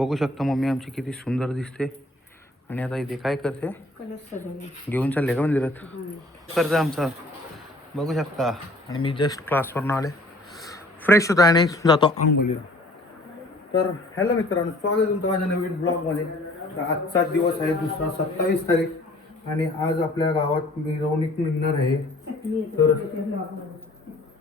बघू शकता मम्मी आमची किती सुंदर दिसते. आणि आता इथे काय करते, घेऊन चालले का मंदिरात करते आमचं, बघू शकता. आणि मी जस्ट क्लासवरून आले, फ्रेश होतो आणि जातो अंघोलीला. तर हॅलो मित्रांनो, स्वागत तुमचं माझ्या नवीन ब्लॉगमध्ये. तर आजचा दिवस आहे दुसरा 27 तारीख आणि आज आपल्या गावात मिरवणूक निघणार आहे. तर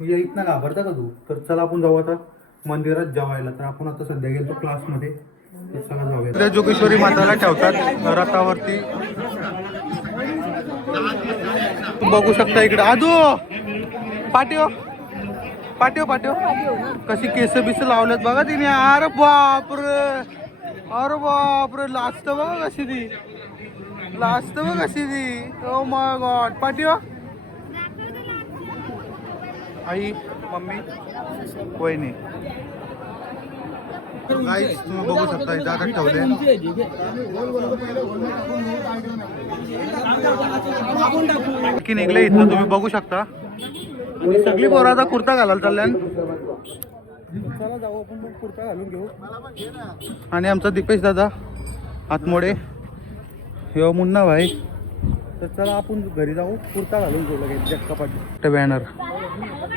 इथनं घाबरता का तू? तर चला आपण जाऊ आता मंदिरात जेवायला. तर आपण आता सध्या गेलो क्लासमध्ये, तर चला जाऊया. जोगेश्वरी माताला ठेवतात रथावरती, बघू शकता इकडे. आजू पाट्यो पाट्यो पाट्यो कशी केस बिस लावल्यात बघा तिने. अरे बापरे, अरे बापरे, लाजत बघा कशी ती, लाजत बघ कशी ती. Oh my God. पाट्यो, I, mummy, वहिनी. गाईस तुम्ही बघू शकता इथं आता ठेवले. की निघले इथं तुम्ही बघू शकता. आणि सगळी पोरं आता कुर्ता घालायला चालल्यान. चला जाऊ आपण मग कुर्ता घालून घेऊ. आणि आमचा दीपेश दादा आतमोडे, हे मुन्ना भाई. तर चला आपण घरी जाऊ, कुर्ता घालून घेऊ लगेच जक्कापाटी. बॅनर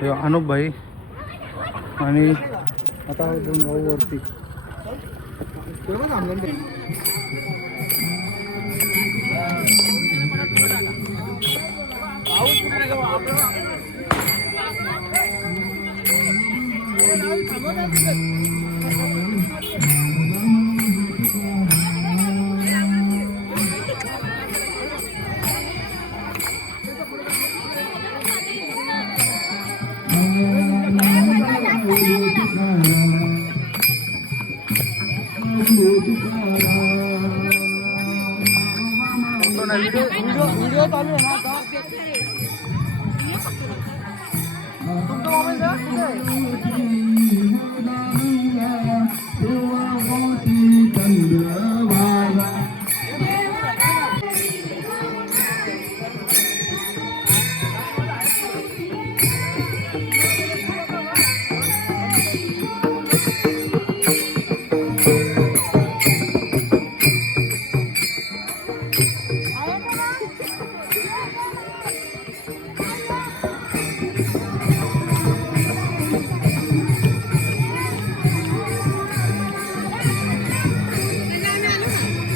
हे अनुप भाई. आणि आता दोन भाऊ वरती. व्हिडिओ चालू आहे ना आता. तुमचा मोबाईल द्या.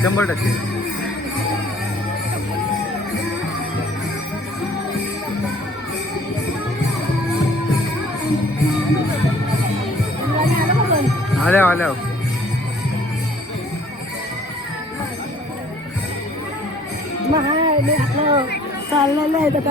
शंभर टक्के. आल्या आल्या. चाललेलं आहे तर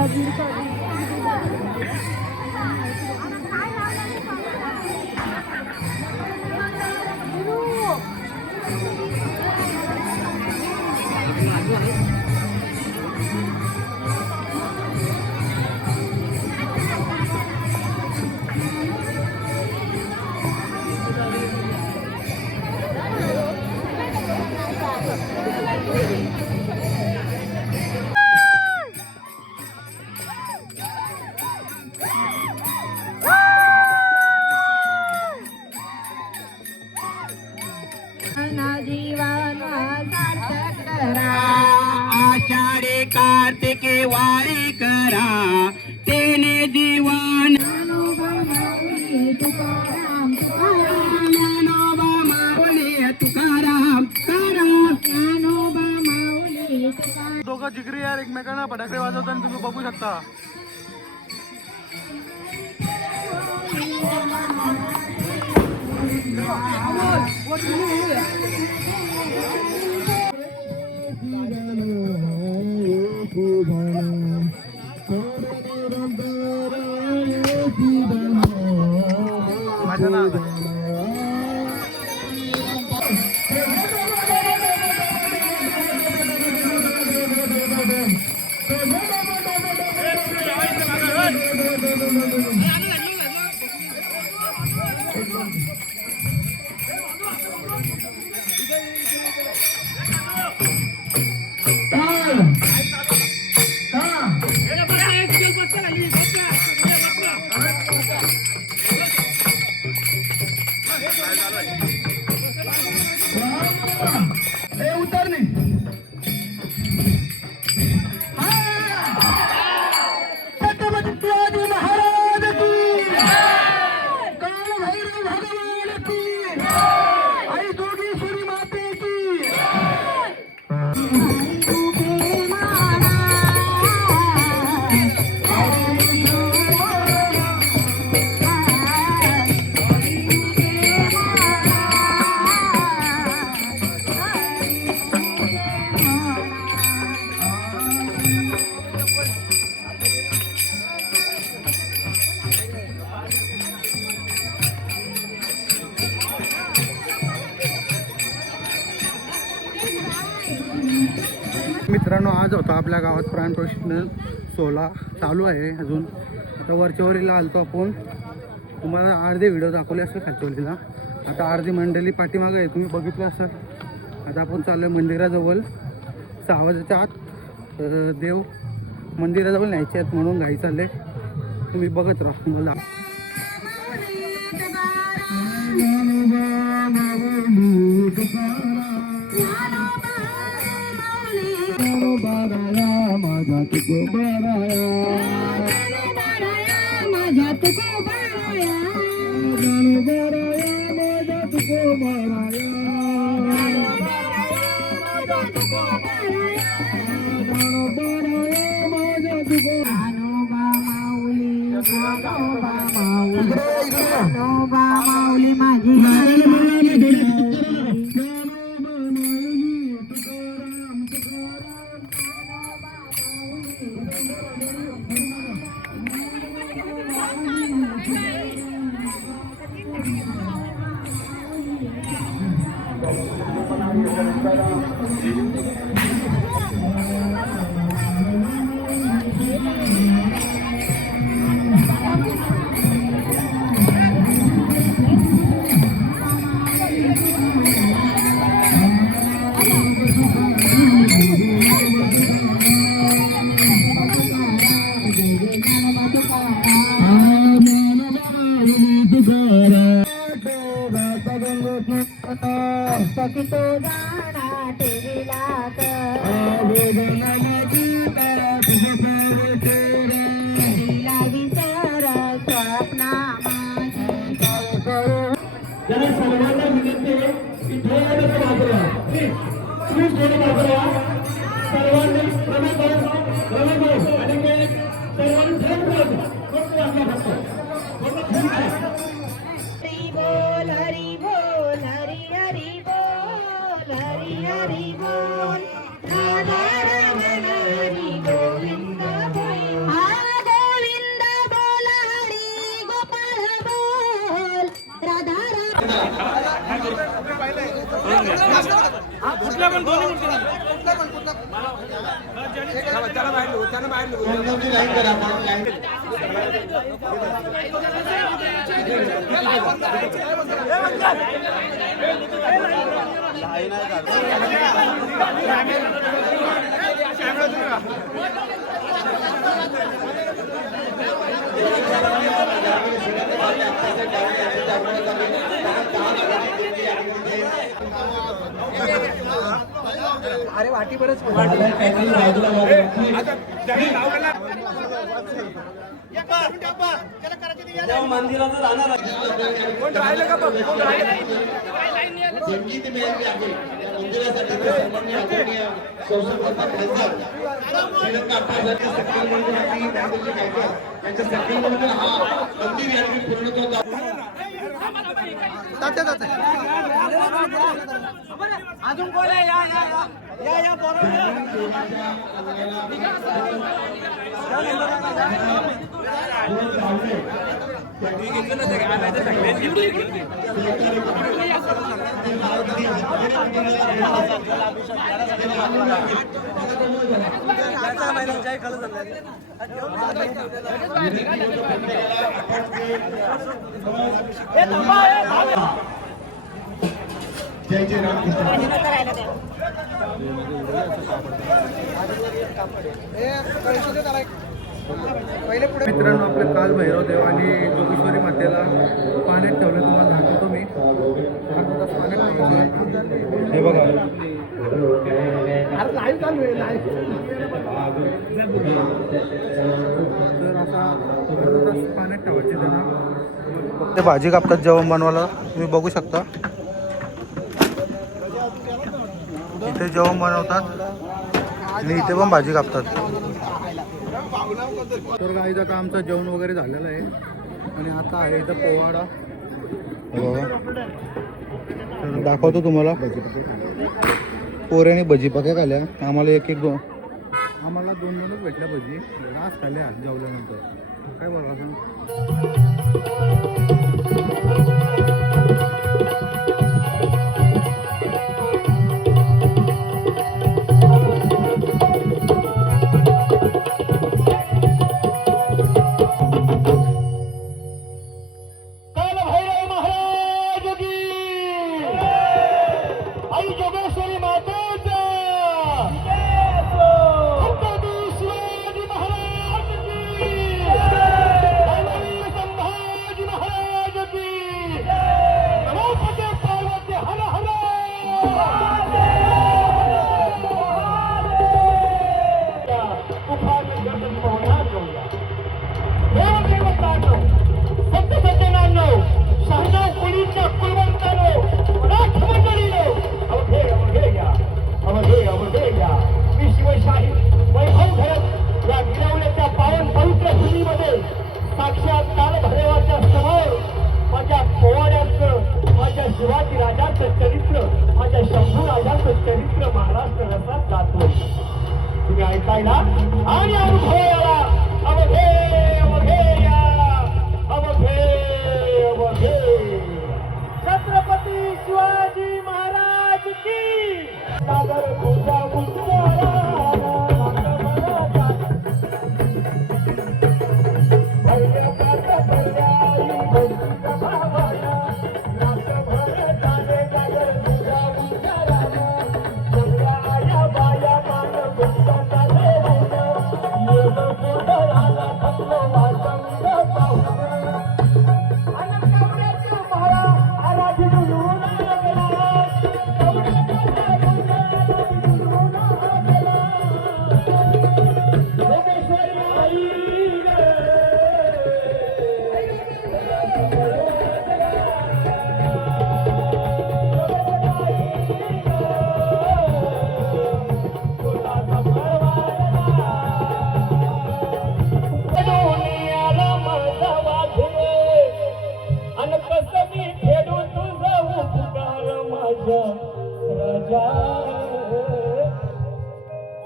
आषाढी कार्तिके वारी करा, तेने जीवन तुकाराम दोघं जिगरी यार एकमेकांना फटाके वाजवताना तुम्ही बघू शकता. माझ्या नाव हे उतरणे छत्रपती शिवाजी महाराज की काळ भैरव भगवान की आई जोगेश्वरी माते की मित्रांनो, आज होता आपल्या गावात प्राण प्रशिक्षण सोहळा चालू आहे अजून. आता वरच्या वरीला आलतो आपण. तुम्हाला अर्धे व्हिडिओ दाखवले असेल खालच्या वरीला. आता अर्धी मंडळी पाठीमागे आहे, तुम्ही बघितलं असेल. आता आपण चाललो आहे मंदिराजवळ. 6 वाजेच्या आत देव मंदिराजवळ न्यायचे आहेत म्हणून घाई चालले. तुम्ही बघत राहा. तुम्हाला माझा तुको माऊली माझी जरा सर्वांना विनंती आहे की थोडं बाजूला प्लीज थोडं बाजूला सर्वांनी प्रमेश भाऊ आणि मी सर्वांनी थेट बोलतो फक्त आपला फक्त हरी बोल हरी बोल हरी हरी बोल हरी हरी बोल राधा रमण हरी गोविंद बोल गोविंद बोल हरी गोपाळ बोल राधा कुठल्या पण दोन्ही अरे वाटी बरंच मंदिरात जाणार कोण राहिलं का बघ कोण संगीत मिळाली आहे मंदिरासाठी सन्माननीय आदरणीय संस्थापक खासदार श्रीरंग आप्पासारखे सक्रिय मंडळाची त्याचे कायदे यांच्या सक्रिय मंडळ हा मंदिर या ठिकाणी पूर्णत्वाचा अजून कोण आहे या जय जय राम कृष्ण मित्रांनो, आपले काल भैरवदेव आणि जोगेश्वरी मातेला पाण्यात ठेवलं, तुम्हाला दाखवतो मी. पाण्यात ठेवलं हे बघा. तर असा पाण्यात ठेवायचे त्यांना. ते भाजी कापतात जेवण बनवायला, तुम्ही बघू शकता. इथे जेवण बनवतात आणि इथे पण भाजी कापतात. तर गाईज आता आमचं जेवण वगैरे झालेलं आहे आणि आता आहे इथं पोवाडा. तर दाखवतो तुम्हाला. पोऱ्याने भजी पक्या खाल्या. आम्हाला एक आम्हाला दोनच भेटल्या भजी. रास खाल्ल्या जेवल्यानंतर. काय बोला असं.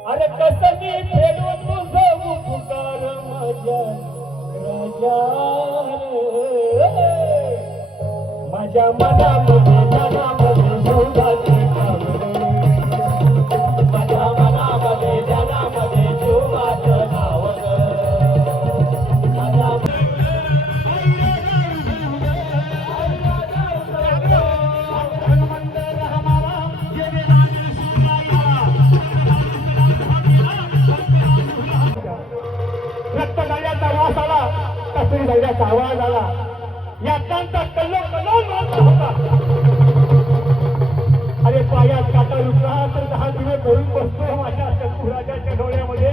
अरे कसं मी फेडू तुझं उपकार माझ्या राजा, माझ्या मनामध्ये मनामध्ये जीवाची माझ्या मनामध्ये जनामध्ये जीवाचं नाव आवाज आला. यातनांचा कल्लोकल्लोळ होता. अरे पायात काटा रुतला तर 10 दिवस धरून बसतोय माझ्या शंभूराजाच्या डोळ्यामध्ये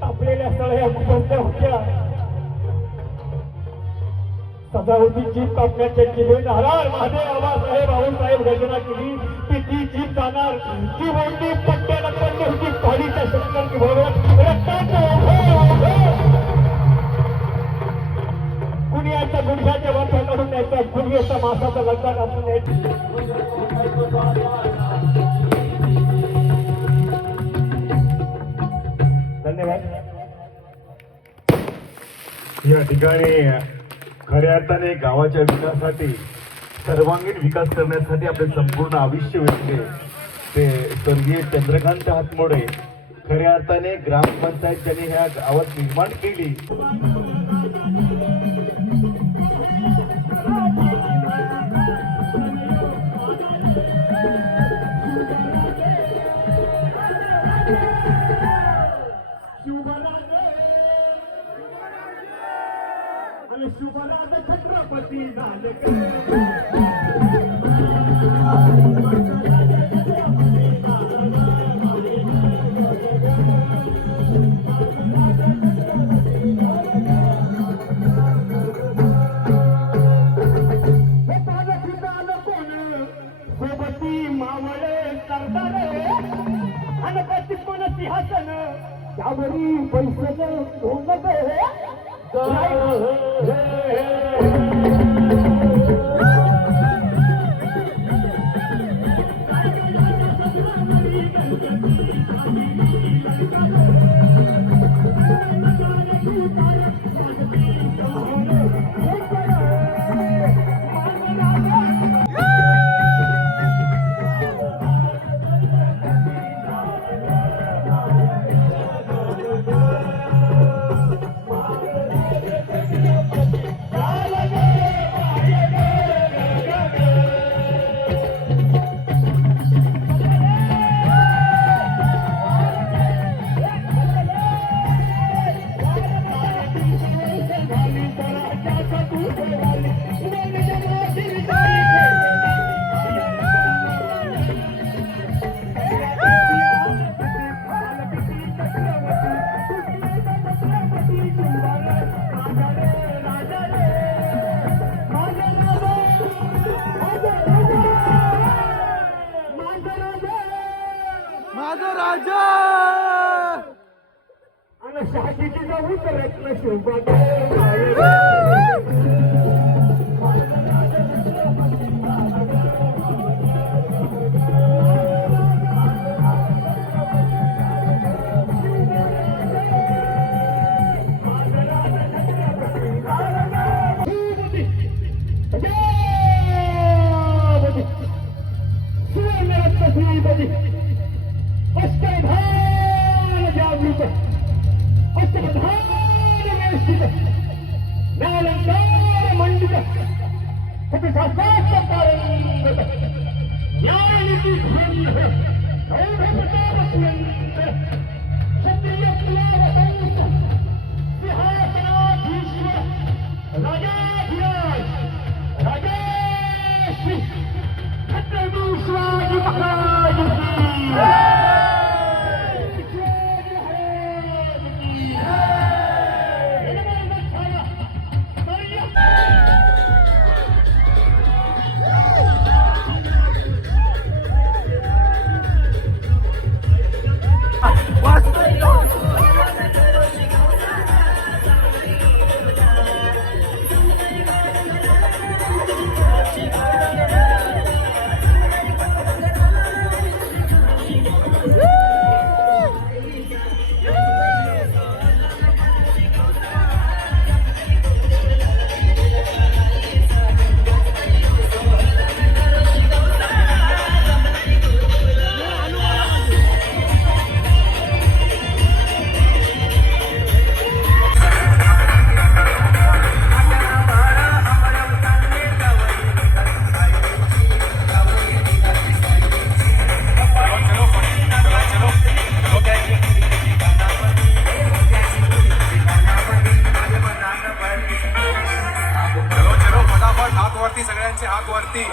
तापलेल्या सळ्या बसल्या होत्या. सजावटी जीप कापण्याच्या केले नाराळ महादेव आबासाहेब आऊसाहेब रचना केली की ती जीप जाणार. ती मोठी पट्ट्याला पडली होती पालीच्या शंकर बरोबर रक्ताचं कुणीच्या गुडघ्याच्या वाटा काढून न्यायचा. कुणीचा मासाचा लग्न कापून न्यायचा. धन्यवाद. या ठिकाणी खऱ्या अर्थाने गावाच्या विकासासाठी सर्वांगीण विकास करण्यासाठी आपले संपूर्ण आयुष्य वेचले ते स्वर्गीय चंद्रकांत हातमोडे. खऱ्या अर्थाने ग्रामपंचायत ज्यांनी ह्या गावात निर्माण केली. ती मावळे सरदारे आणि प्रतिकोण सिंहासन त्यावरी पैसे सोनं माझा राजा आणि शहाजीची जाऊ तर रत्न शोभा हात वरती, सगळ्यांचे हात वरती.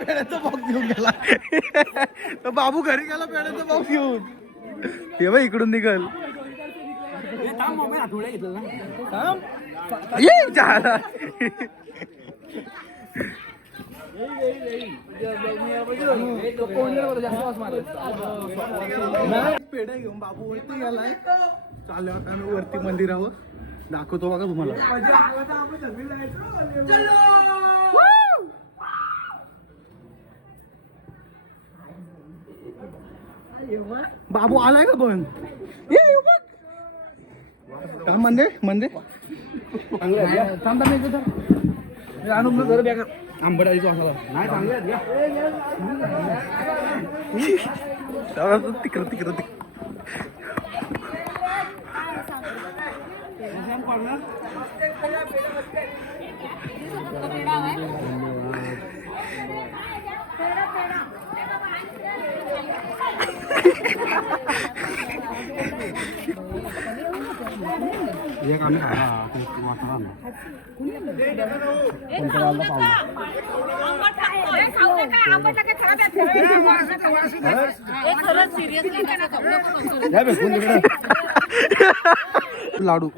पेड्याचा बॉक्स घेऊन गेला तर बाबू घरी गेला पेड्याचा बॉक्स घेऊन. हे बाई इकडून निघल. ये झाला. पेढा घेऊन बाबू वरती गेलाय. चालू आता आम्ही वरती मंदिरावर दाखवतो बघा तुम्हाला. बाबू आलाय का पण का मंदे मंदे तिकडं तिकडं लाडू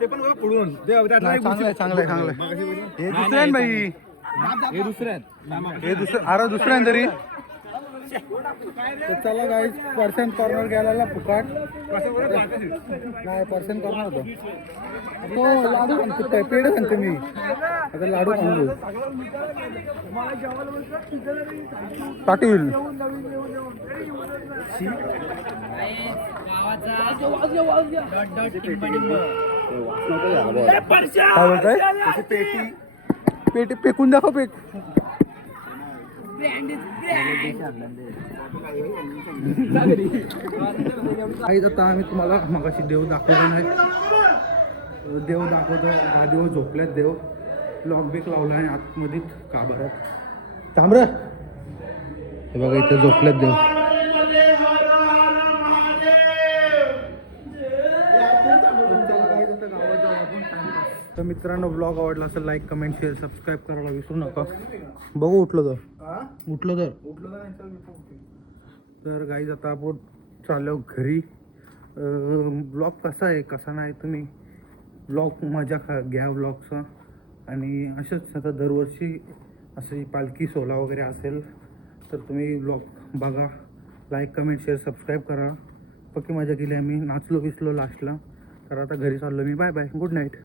ते पण पुढून चांगलंय चांगलंय चांगलंय. हे दुसरं आहे भाई. हे दुसरे आहेत. हे दुसरं अरे दुसरं आहे तरी. तर चला गाईज पर्सन कॉर्नर गेला फुकाट नाही. पर्सन कॉर्नर होतो तो लाडू सांगतो काय पेढे सांगतो मी आता लाडू सांगू पाटील. काय बोलताय पेटी पेटी पेकून दाखव पेक. आता आम्ही तुम्हाला मगाशी देव दाखवतो नाही. देव दाखवतो. हा दिवस झोपल्यात देव. लॉक बिक लावला आणि आतमध्ये का बरं तांबर हे बघा इथे झोपल्यात देव. तर मित्रांनो ब्लॉग आवडला असेल लाईक कमेंट शेअर सबस्क्राईब करायला विसरू नका. बघू उठलं तर गाईज आता आपण चाललो घरी. ब्लॉग कसा आहे कसा नाही तुम्ही ब्लॉग मजा घ्या ब्लॉगचा. आणि असंच आता दरवर्षी अशी पालखी सोहळा वगैरे असेल तर तुम्ही ब्लॉग बघा. लाईक कमेंट शेअर सबस्क्राईब करा. पक्की मजा केली आम्ही. नाचलो बिचलो लास्टला. तर आता घरी चाललो मी. Bye bye good night.